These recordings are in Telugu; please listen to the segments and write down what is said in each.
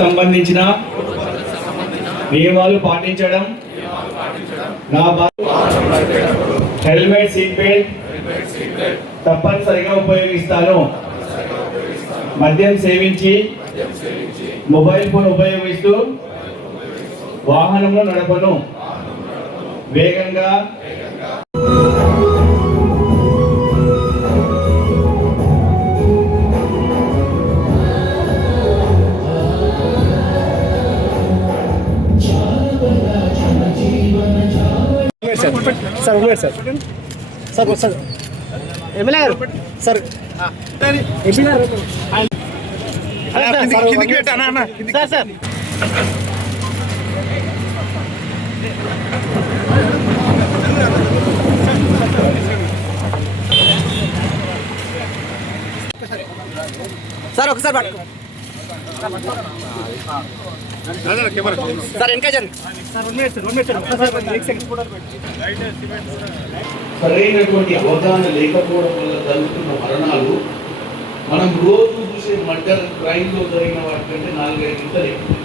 సంబంధించిన నియమాలు పాటించడం, నా హెల్మెట్ సీట్ బెల్ట్ తప్పనిసరిగా ఉపయోగిస్తాను. మద్యం సేవించి మొబైల్ ఫోన్ ఉపయోగిస్తూ వాహనంలో నడపను. వేగంగా సార్ ఉన్నారు సార్ సార్ సార్ ఎమ్మెల్యే గారు సార్ ఎంపీ గారు సార్ సార్ సార్ ఒకసారి పట్టుకో సార్ వెనక జరు సరైనటువంటి అవగాహన లేకపోవడం వల్ల జరుగుతున్న మరణాలు మనం రోజు చూసే మర్డర్ క్రైమ్లో జరిగిన వాటికంటే 4-5 ఇంతలు ఎక్కువ.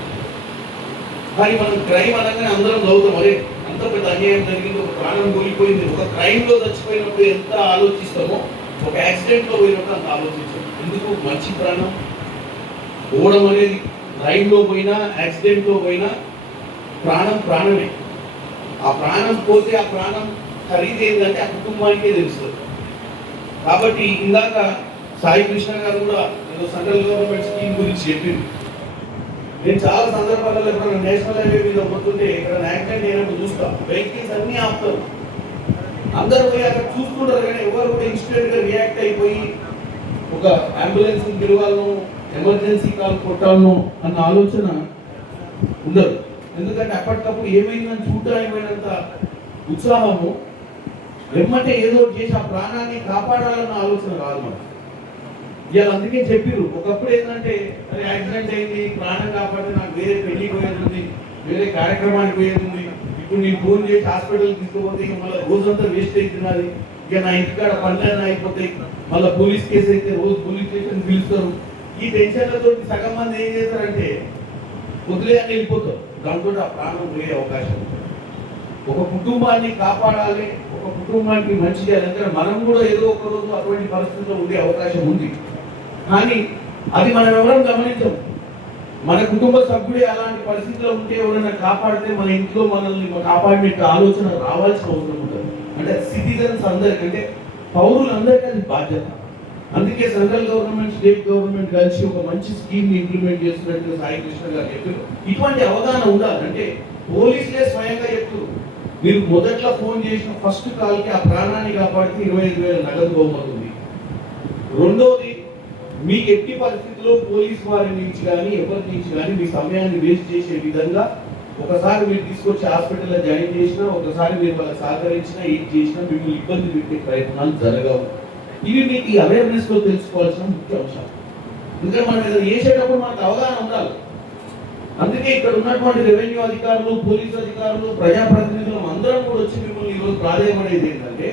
కానీ మనం క్రైమ్ అనగానే అందరం చదువుతాం, అరే అంత పెద్ద అన్యాయం జరిగింది, ఒక ప్రాణం కోల్పోయింది. ఒక క్రైమ్లో చచ్చిపోయినప్పుడు ఎంత ఆలోచిస్తామో ఒక యాక్సిడెంట్లో పోయినప్పుడు అంత ఆలోచించాం. ఎందుకు? మంచి ప్రాణం పోవడం అనేది రైల్లో పోయినా యాక్సిడెంట్లో పోయినా ప్రాణమే. ఆ ప్రాణం పోతే ఆ ప్రాణం ఖరీదు ఏంటంటే ఆ కుటుంబానికే తెలుస్తుంది. కాబట్టి ఇందాక సాయి కృష్ణ గారు కూడా ఏదో సెంట్రల్ గవర్నమెంట్ స్కీమ్ గురించి చెప్పింది. నేను చాలా సందర్భాలలో ఎప్పుడైనా నేషనల్ హైవే మీద పోతుంటే ఇక్కడ యాక్సిడెంట్ అయినప్పుడు చూస్తాం, వెహికల్స్ అన్నీ ఆపుతారు, అందరూ పోయి అక్కడ చూస్తుంటారు. కానీ ఎవరు కూడా ఇన్స్టెంట్గా రియాక్ట్ అయిపోయి ఒక అంబులెన్స్ పిలవాలను, ఎమర్జెన్సీ కాల్ కొట్టాలను అన్న ఆలోచన ఉండదు. ఎందుకంటే అప్పటికప్పుడు ఏమైందని చూడటమైనంత ఉత్సాహము ఎమ్మటే ఏదో చేసి ఆ ప్రాణాన్ని కాపాడాలన్న ఆలోచన రాదు మనకు. ఇవాళ అందుకే చెప్పిరు, ఒకప్పుడు ఏంటంటే అరే యాక్సిడెంట్ అయింది, ప్రాణం కాపాడితే నాకు వేరే పెళ్లికి పోయేది ఉంది, వేరే కార్యక్రమానికి పోయేది ఉంది, ఇప్పుడు నేను ఫోన్ చేసి హాస్పిటల్కి తీసుకుపోతే ఇక మళ్ళీ రోజంతా వేస్ట్ అవుతున్నది, ఇక నా ఇంటికాడ పనులన్నీ అయిపోతాయి, మళ్ళీ పోలీస్ కేసు అయితే రోజు పోలీస్ స్టేషన్ పిలుస్తారు. ఈ టెన్షన్లతో సగం మంది ఏం చేస్తారంటే వదిలేని వెళ్ళిపోతారు. దాంతో ఆ ప్రాణం పోయే అవకాశం ఉంది. ఒక కుటుంబాన్ని కాపాడాలి, ఒక కుటుంబానికి మంచి చేయాలంటే మనం కూడా ఏదో ఒక రోజు అటువంటి పరిస్థితుల్లో ఉండే అవకాశం ఉంది. కానీ అది మనం ఎవరైనా గమనించం. మన కుటుంబ సభ్యుడే అలాంటి పరిస్థితిలో ఉంటే ఎవరైనా కాపాడితే మన ఇంట్లో మనల్ని కాపాడిన ఆలోచన రావాల్సిన అవసరం ఉంటుంది. అంటే సిటిజన్స్ అందరికీ, అంటే పౌరులందరికీ అది బాధ్యత. అందుకే సెంట్రల్ గవర్నమెంట్, స్టేట్ గవర్నమెంట్ కలిసి ఒక మంచి స్కీమ్ ని ఇంప్లిమెంట్ చేస్తున్నట్టు సాయి కృష్ణ గారు చెప్పారు. ఇటువంటి అవగాహన ఉండాలి. అంటే పోలీసులే స్వయంగా చెప్తారు, మీరు మొదట్లో ఫోన్ చేసిన ఫస్ట్ కాల్కి ఆ ప్రాణాన్ని కాపాడితే 25,000 నగదు బహుమతుంది. రెండోది, మీకు ఎట్టి పరిస్థితుల్లో పోలీస్ వారి నుంచి కానీ ఎవరి నుంచి కానీ మీ సమయాన్ని వేస్ట్ చేసే విధంగా ఒకసారి మీరు తీసుకొచ్చి హాస్పిటల్లో జాయిన్ చేసినా, ఒకసారి మీరు వాళ్ళకి సహకరించినా, ఏం చేసినా మిమ్మల్ని ఇబ్బంది పెట్టే ప్రయత్నాలు జరగవు. ఇవి మీకు ఈ అవేర్నెస్ లో తెలుసుకోవాల్సిన ముఖ్య అంశం. ఎందుకంటే మనం ఏదైనా చేసేటప్పుడు మనకు అవగాహన ఉండాలి. అందుకే ఇక్కడ ఉన్నటువంటి రెవెన్యూ అధికారులు, పోలీసు అధికారులు, ప్రజాప్రతినిధులు అందరం కూడా వచ్చి మిమ్మల్ని ఈరోజు ప్రాధాన్యపడేది ఏంటంటే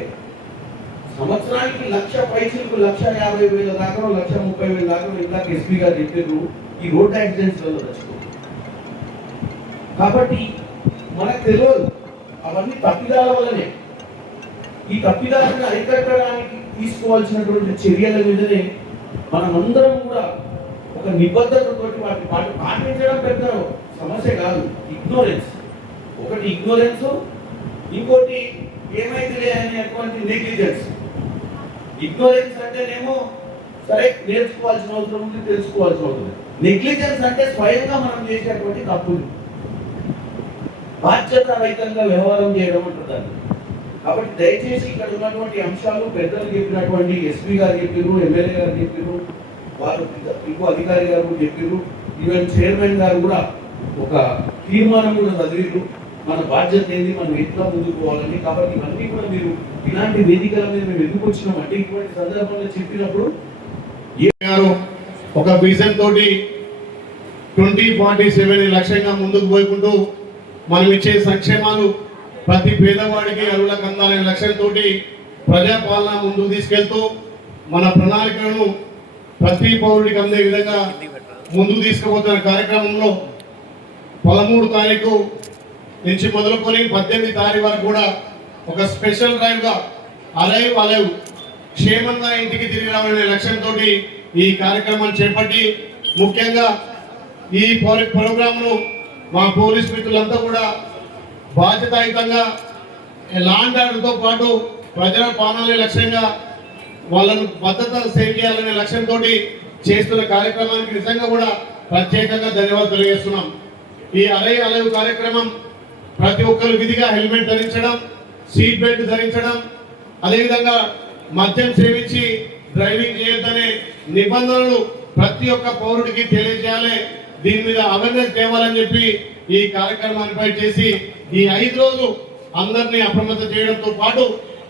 సంవత్సరానికి 1,00,000 పైసలకు 1,50,000 దాకా 1,30,000 దాకా ఇందాక ఎస్పీ గారు చెప్పారు ఈ రోడ్ యాక్సిడెంట్స్ వల్ల తెచ్చుకోవాలి. కాబట్టి మనకు తెలియదు అవన్నీ తప్పిదాల వల్లనే. ఈ తప్పిదాలను అరికట్టడానికి తీసుకోవాల్సినటువంటి చర్యల మీదనే మనం అందరం కూడా ఒక నిబద్ధతతో వాటిని పాటించడం పెద్ద సమస్య కాదు. ఇగ్నోరెన్స్ ఒకటి, ఇగ్నోరెన్స్ ఇంకోటి ఏమైతే అనేటువంటి నెగ్లిజెన్స్. ఇగ్నోరెన్స్ అంటేనేమో సరే నేర్చుకోవాల్సిన అవసరం ఉంది, తెలుసుకోవాల్సిన అవసరం ఉంది. నెగ్లిజెన్స్ అంటే స్వయంగా మనం చేసేటువంటి తప్పులు, బాధ్యత రహితంగా వ్యవహారం చేయడం అంటున్నారు. కాబట్టి దయచేసి ఇక్కడ ఉన్నటువంటి అంశాలు పెద్దలు చెప్పినటువంటి ఎస్పీ గారు చెప్పారు, ఎమ్మెల్యే గారు చెప్పారు, వారు ఇంకో అధికారి గారు చెప్పారు, ఈవెన్ చైర్మన్ గారు కూడా ఒక తీర్మానం కూడా చదివారు మన బాధ్యత ఏంది, మనం ఎట్లా ముందుకు పోవాలని. కాబట్టి ఇవన్నీ కూడా మీరు ఇలాంటి వేదికల మీద మేము ఎందుకు వచ్చినామంటే ఇటువంటి సందర్భంలో చెప్పినప్పుడు ఒక విజన్ తోటి 2047 లక్ష్యంగా ముందుకు పోకుంటూ మనం ఇచ్చే సంక్షేమాలు ప్రతి పేదవాడికి అరువులకు అందాలనే లక్ష్యంతో ప్రజాపాలన ముందుకు తీసుకెళ్తూ మన ప్రణాళికలను ప్రతి పౌరుడికి అందే విధంగా ముందుకు తీసుకుపోతున్న కార్యక్రమంలో 13 తారీఖు నుంచి మొదలుకొని 18 తారీఖు వరకు కూడా ఒక స్పెషల్ డ్రైవ్గా అలైవ్ క్షేమంగా ఇంటికి తిరిగి రావాలనే లక్ష్యంతో ఈ కార్యక్రమాన్ని చేపట్టి ముఖ్యంగా ఈ ప్రోగ్రాంను మా పోలీస్ మిత్రులంతా కూడా బాధ్యతాయుతంగా లాండ్ ఆర్డర్తో పాటు ప్రజల పాలన లక్ష్యంగా వాళ్ళను భద్రత సేవ్ చేయాలనే లక్ష్యంతో చేస్తున్న కార్యక్రమానికి నిజంగా కూడా ప్రత్యేకంగా ధన్యవాదాలు తెలియజేస్తున్నాం. ఈ అలైవ్ కార్యక్రమం ప్రతి ఒక్కరు విధిగా హెల్మెట్ ధరించడం, సీట్ బెల్ట్ ధరించడం, అదేవిధంగా మద్యం సేవించి డ్రైవింగ్ చేయొద్దనే నిబంధనలు ప్రతి ఒక్క పౌరుడికి తెలియజేయాలి. దీని మీద అవేర్నెస్ తేవాలని చెప్పి ఈ కార్యక్రమాన్ని చేసి ఈ 5 రోజులు అందరినీ అప్రమత్తం చేయడంతో పాటు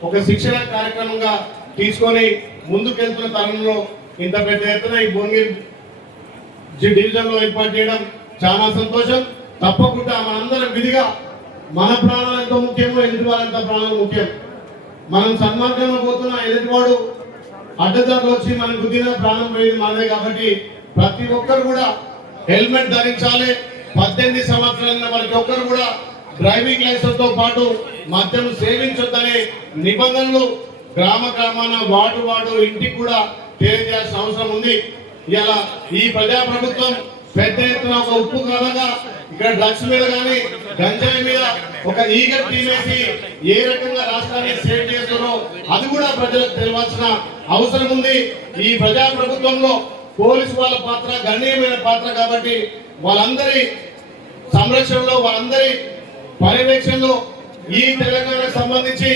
ఒక శిక్షణ కార్యక్రమంగా తీసుకొని ముందుకెళ్తున్న తరుణంలో ఇంత పెద్ద ఎత్తున ఈ భువనగిరి డివిజన్లో ఏర్పాటు చేయడం చాలా సంతోషం. తప్పకుండా మనందరం విధిగా మన ప్రాణాలు ఎంతో ముఖ్యమో ఎదుటి వాళ్ళంత ప్రాణాలు ముఖ్యం. మనం సన్మార్గంలో పోతున్న ఎదుటివాడు అడ్డదారులు వచ్చి మన గుద్దిన ప్రాణం పోయేది మనదే. కాబట్టి ప్రతి ఒక్కరు కూడా హెల్మెట్ ధరించాలి. 18 సంవత్సరాల ప్రతి ఒక్కరు కూడా డ్రైవింగ్ లైసెన్స్ తో పాటు మద్యం సేవించొద్దనే నిబంధనలు గ్రామాన వార్డు ఇంటికి కూడా తెలియజేయాల్సిన అవసరం ఉంది. ఇలా ఈ ప్రజా ప్రభుత్వం పెద్ద ఎత్తున ఒక ఉప్పు కథగా ఇక్కడ డ్రగ్స్ మీద కానీ గంజాయి మీద ఒక ఈగర్ తీసేసి ఏ రకంగా రాష్ట్రాన్ని సేవ్ చేస్తారో అది కూడా ప్రజలకు తెలియాల్సిన అవసరం ఉంది. ఈ ప్రజా ప్రభుత్వంలో పోలీసు వాళ్ళ పాత్ర గణనీయమైన పాత్ర. కాబట్టి వాళ్ళందరి సంరక్షణలో వాళ్ళందరి పర్యవేక్షణలో ఈ తెలంగాణకు సంబంధించి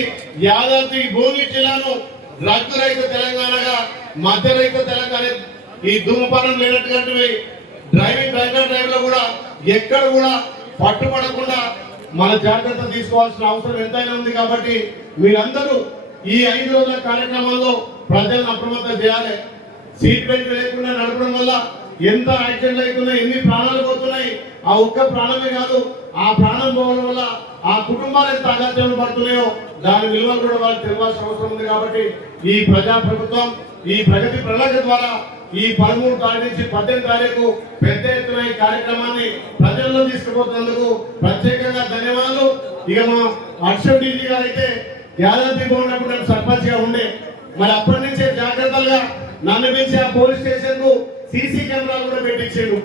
యాదాద్రి భువనగిరి జిల్లాను డ్రగ్ రహిత తెలంగాణగా, మద్య రహిత తెలంగాణ, ఈ ధూమపానం లేనటువంటి డ్రైవింగ్ డ్రైవ్ లో కూడా ఎక్కడ కూడా పట్టుబడకుండా మన జాగ్రత్త తీసుకోవాల్సిన అవసరం ఎంతైనా ఉంది. కాబట్టి మీరందరూ ఈ 5 రోజుల కార్యక్రమంలో ప్రజలను అప్రమత్తం చేయాలి. సీట్ బెల్ట్ లేకుండా నడపడం వల్ల ఎంత యాక్సిడెంట్లు అవుతున్నాయి, ఎన్ని ప్రాణాలు పోతున్నాయి. ఆ ఒక్క ప్రాణమే కాదు, ఆ ప్రాణం పోవడం వల్ల ఆ కుటుంబాలు ఎంత అగత్యాలు పడుతున్నాయో దాని విలువలు కూడా వాళ్ళకి తెలియాల్సిన అవసరం ఉంది. కాబట్టి ఈ ప్రజా ప్రభుత్వం ఈ ప్రగతి ప్రణాళిక ద్వారా ఈ 13 తారీఖు నుంచి 18 తారీఖు పెద్ద ఎత్తున ఈ కార్యక్రమాన్ని ప్రజల్లో తీసుకుపోతున్నందుకు ప్రత్యేకంగా ధన్యవాదాలు. ఇక మా హర్షవ్ డీజీ గారు అయితే యాదాద్రి భువనగిరి సర్పంచ్ గా ఉండే, మరి అప్పటి నుంచే జాగ్రత్తగా నన్ను పెంచి ఆ పోలీస్ స్టేషన్ కు సీసీ కెమెరాలు కూడా పెట్టించాడు.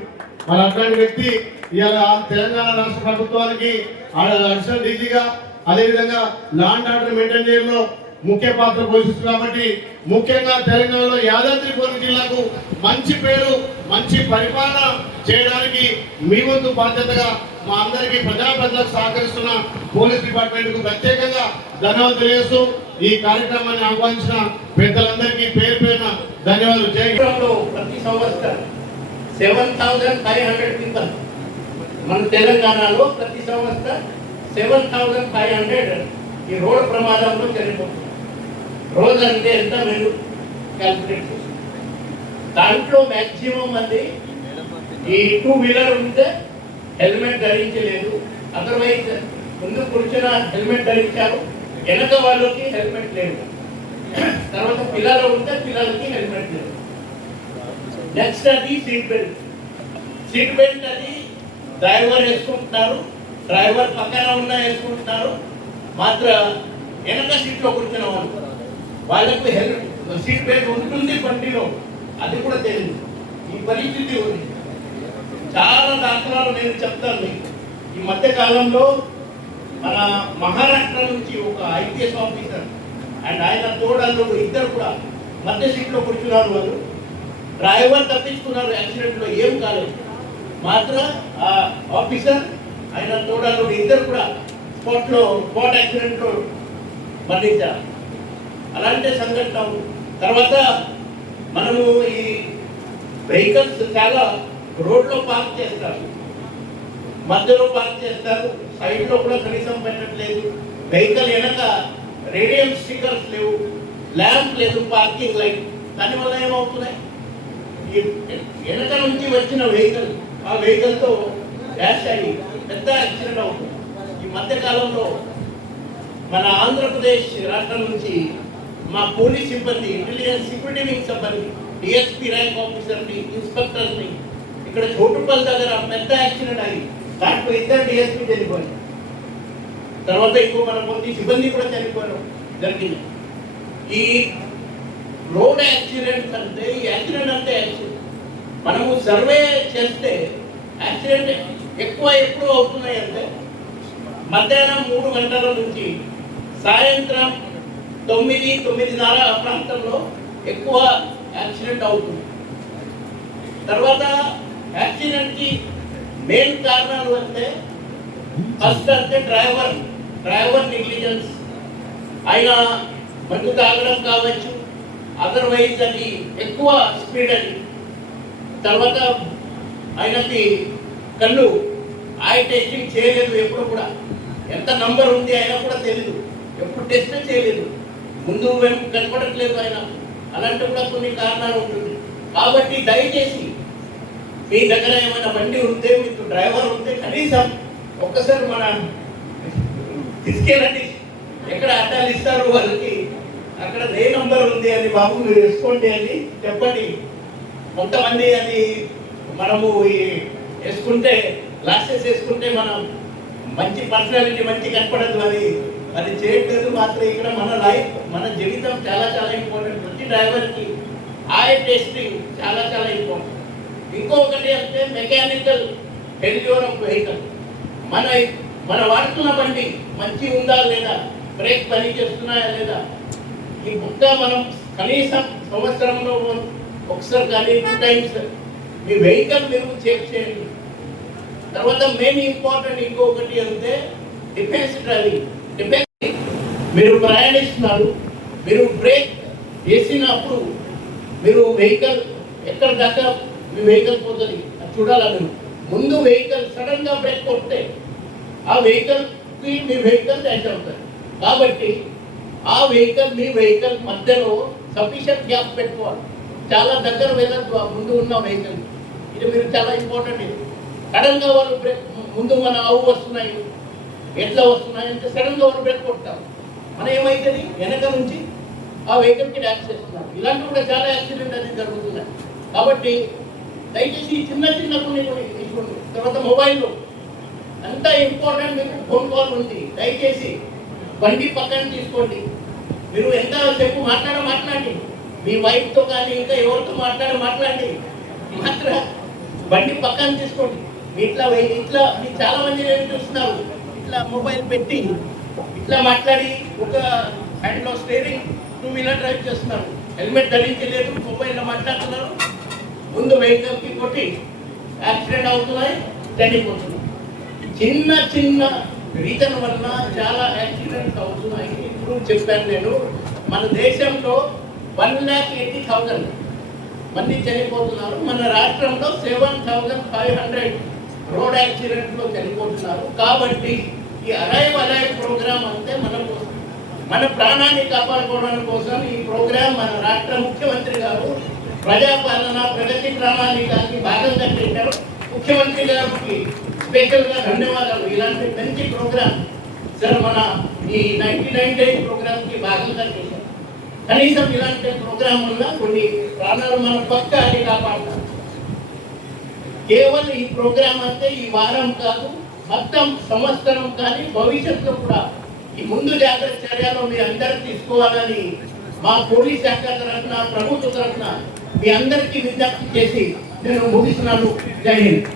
మరి అట్లాంటి వ్యక్తి ఇవాళ తెలంగాణ రాష్ట్ర ప్రభుత్వానికి హర్షవ్ డీజీగా అదేవిధంగా లాండ్ ఆర్డర్ మెయింటైన్ చేయడంలో ముఖ్య పాత్ర పోషిస్తుంది. కాబట్టి ముఖ్యంగా తెలంగాణలో యాదాద్రి భువనగిరి జిల్లాకు మంచి పేరు, మంచి పరిపాలన చేయడానికి మీ వంతు బాధ్యతగా మా అందరికీ ప్రజాప్రతినిధులకు సహకరిస్తున్న పోలీస్ డిపార్ట్మెంట్ కు ప్రత్యేకంగా ధన్యవాదాలు తెలియజేస్తూ ఈ కార్యక్రమాన్ని ఆహ్వానించిన పెద్దలందరికీ పేరు పేరున ధన్యవాదాలు. ప్రతి సంవత్సరం 7,500 పీపుల్ మన తెలంగాణలో ప్రతి సంవత్సరం 7,500 ఈ రోడ్డు ప్రమాదంలో చనిపోతుంది. రోజు అంటే ఎంత మీరు క్యాల్కులేట్ చేస్తారు. దాంట్లో మ్యాక్సిమం మంది ఈ 2 వీలర్ ఉంటే హెల్మెట్ ధరించలేదు, అదర్వైజ్ ముందు కూర్చున్న హెల్మెట్ ధరించారు, వెనక వాళ్ళకి హెల్మెట్ లేదు, తర్వాత పిల్లలు ఉంటే పిల్లలకి హెల్మెట్ లేదు. నెక్స్ట్ అది సీట్ బెల్ట్ అది డ్రైవర్ వేసుకుంటున్నారు, డ్రైవర్ పక్కన ఉన్న వేసుకుంటున్నారు, మాత్రం వెనక సీట్లో కూర్చున్న వాళ్ళకు సీట్ బెల్ట్ ఉంటుంది బండిలో, అది కూడా తెలియదు. ఈ పరిస్థితి ఉంది. చాలా దాఖలాలు నేను చెప్తాను మీకు. ఈ మధ్య కాలంలో మన మహారాష్ట్ర నుంచి ఒక ఐపీఎస్ ఆఫీసర్ అండ్ ఆయన తోడల్లుడు ఇద్దరు కూడా మధ్య సీట్లో కూర్చున్నారు. వాళ్ళు డ్రైవర్ తప్పించుకున్నారు, యాక్సిడెంట్లో ఏం కాలేదు, మాత్రం ఆ ఆఫీసర్ ఆయన తోడల్లుడు ఇద్దరు కూడా స్పాట్ యాక్సిడెంట్లో మరణించారు. అలాంటి సంఘటన. తర్వాత మనము ఈ వెహికల్స్ చాలా రోడ్లో పార్క్ చేస్తారు, మధ్యలో పార్క్ చేస్తారు, సైడ్లో కూడా కనీసం పెట్టట్లేదు. వెహికల్ వెనక రేడియం స్టిక్కర్స్ లేవు, ల్యాంప్ లేదు, పార్కింగ్ లైట్. దానివల్ల ఏమవుతున్నాయి, ఈ వెనక నుంచి వచ్చిన వెహికల్ ఆ వెహికల్తో డాష్ అయ్యి పెద్ద యాక్సిడెంట్ అవుతుంది. ఈ మధ్యకాలంలో మన ఆంధ్రప్రదేశ్ రాష్ట్రం నుంచి మా పోలీస్ సిబ్బంది, ఇంటెలిజెన్స్ సెక్యూరిటీ వింగ్ సిబ్బంది, డిఎస్పీ ర్యాంక్ ఆఫీసర్ని, ఇన్స్పెక్టర్ని ఇక్కడ చోటుపల్లి దగ్గర పెద్ద యాక్సిడెంట్ అయింది, దాంట్లో 2 DSP చనిపోయారు, తర్వాత ఇంకో మన కొంత సిబ్బంది కూడా చనిపోవడం జరిగింది. ఈ రోడ్ యాక్సిడెంట్స్ అంటే ఈ యాక్సిడెంట్ అంటే యాక్సిడెంట్ మనము సర్వే చేస్తే యాక్సిడెంట్ ఎక్కువ ఎప్పుడు అవుతున్నాయి అంటే మధ్యాహ్నం 3 గంటల నుంచి సాయంత్రం 9-9:30 ఆ ప్రాంతంలో ఎక్కువ యాక్సిడెంట్ అవుతుంది. తర్వాత యాక్సిడెంట్కి మెయిన్ కారణాలు అంటే ఫస్ట్ అంటే డ్రైవర్ నెగ్లిజెన్స్, ఆయన మందు తాగడం కావచ్చు, అదర్వైజ్ అది ఎక్కువ స్పీడ్ అని, తర్వాత ఆయనకి కళ్ళు ఐ టెస్టింగ్ చేయలేదు, ఎప్పుడు కూడా ఎంత నంబర్ ఉంది అయినా కూడా తెలియదు, ఎప్పుడు టెస్ట్ చేయలేదు, ముందు మేము కనపడట్లేదు ఆయన, అలాంటి కూడా కొన్ని కారణాలు ఉంటుంది. కాబట్టి దయచేసి మీ దగ్గర ఏమైనా బండి ఉంటే, మీకు డ్రైవర్ ఉంటే కనీసం ఒక్కసారి మన తీసుకెళ్ళండి, ఎక్కడ అడ్డాలు ఇస్తారు వాళ్ళకి, అక్కడ ఏ నంబర్ ఉంది అని బాబు మీరు వేసుకోండి అని చెప్పండి. కొంతమంది అది మనము వేసుకుంటే గ్లాసెస్ వేసుకుంటే మనం మంచి పర్సనాలిటీ మంచి కనపడదు, అది చేయట్లేదు. మాత్రం ఇక్కడ మన లైఫ్ మన జీవితం చాలా చాలా ఇంపార్టెంట్. ప్రతి డ్రైవర్కి ఐ టెస్టింగ్ చాలా చాలా ఇంపార్టెంట్. ఇంకొకటి అంటే మెకానికల్ ఫెయిల్యూర్ ఆఫ్ వెహికల్, మన వాడుతున్న బండి మంచి ఉందా లేదా, బ్రేక్ పని చేస్తున్నాయా లేదా, ఈ బుక్క మనం కనీసం సంవత్సరంలో ఒకసారి కానీ 2 టైమ్స్ మీ వెహికల్ మీరు చెక్ చేయండి. తర్వాత మెయిన్ ఇంపార్టెంట్ ఇంకొకటి అంటే డిఫెన్స్ డ్రైవింగ్. మీరు ప్రయాణిస్తున్నారు, మీరు బ్రేక్ వేసినప్పుడు మీరు వెహికల్ ఎక్కడ దాకా మీ వెహికల్ పోతుంది అది చూడాలా. మీరు ముందు వెహికల్ సడన్గా బ్రేక్ కొడితే ఆ వెహికల్కి మీ వెహికల్ డాష్ అవుతుంది. కాబట్టి ఆ వెహికల్ మీ వెహికల్ మధ్యలో సఫిషియెంట్ గ్యాప్ పెట్టుకోవాలి, చాలా దగ్గర వెళ్ళదు ముందు ఉన్న వెహికల్. ఇది మీరు చాలా ఇంపార్టెంట్. ఇది సడన్గా వాళ్ళు బ్రేక్ ముందు మన ఆవు వస్తున్నాయి, ఎట్లా వస్తున్నాయి అంటే సడన్గా వాళ్ళు బ్రేక్ కొడతారు, మనం ఏమవుతుంది వెనక నుంచి ఆ వెహికల్కి డాష్ చేస్తున్నారు. ఇలాంటివి కూడా చాలా యాక్సిడెంట్ అనేది జరుగుతున్నాయి. కాబట్టి దయచేసి చిన్న కొన్ని తీసుకోండి. తర్వాత మొబైల్లో అంత ఇంపార్టెంట్, మీకు ఫోన్ కాల్ ఉంది, దయచేసి బండి పక్కన తీసుకోండి. మీరు ఎంతసేపు మాట్లాడండి, మీ వైఫ్తో కానీ ఇంకా ఎవరితో మాట్లాడండి, మాత్రం బండి పక్కన తీసుకోండి. ఇట్లా మీరు చాలా మంది చూస్తున్నారు, ఇట్లా మొబైల్ పెట్టి ఇట్లా మాట్లాడి ఒక హ్యాండ్లో స్టీరింగ్ 2 వీలర్ డ్రైవ్ చేస్తున్నారు, హెల్మెట్ ధరించలేదు, మొబైల్లో మాట్లాడుతున్నారు, ముందు వెహికల్కి కొట్టి యాక్సిడెంట్ అవుతున్నాయి, చనిపోతున్నాయి. చిన్న రీజన్ వల్ల చాలా యాక్సిడెంట్స్ అవుతున్నాయి. ఇప్పుడు చెప్పాను నేను, మన దేశంలో 1,80,000 మంది చనిపోతున్నారు. మన రాష్ట్రంలో 7,500 రోడ్ యాక్సిడెంట్లో చనిపోతున్నారు. కాబట్టి ఈ అరైవ్ ప్రోగ్రామ్ అంటే మన ప్రాణాన్ని కాపాడుకోవడం కోసం ఈ ప్రోగ్రాం మన రాష్ట్ర ముఖ్యమంత్రి గారు ప్రజాపాలన ప్రగతి ప్రణాళికకి భాగంగా పెట్టారు. ముఖ్యమంత్రి గారికి స్పెషల్గా ధన్యవాదాలు. ఇలాంటి మంచి ప్రోగ్రామ్ సార్ మన ఈ 99 డేస్ ప్రోగ్రామ్కి భాగంగా చేశారు. కనీసం ఇలాంటి ప్రోగ్రాం వల్ల కొన్ని ప్రాణాలు మన పక్క అని కాపాడతారు. కేవలం ఈ ప్రోగ్రాం అంటే ఈ వారం కాదు, మొత్తం సంవత్సరం కానీ భవిష్యత్తులో కూడా ఈ ముందు జాగ్రత్త చర్యలు మీ అందరూ తీసుకోవాలని మా పోలీస్ శాఖ తరఫున ప్రభుత్వ తరఫున మీ అందరికీ విజ్ఞప్తి చేసి నేను ముగిస్తున్నాను. జై హింద్.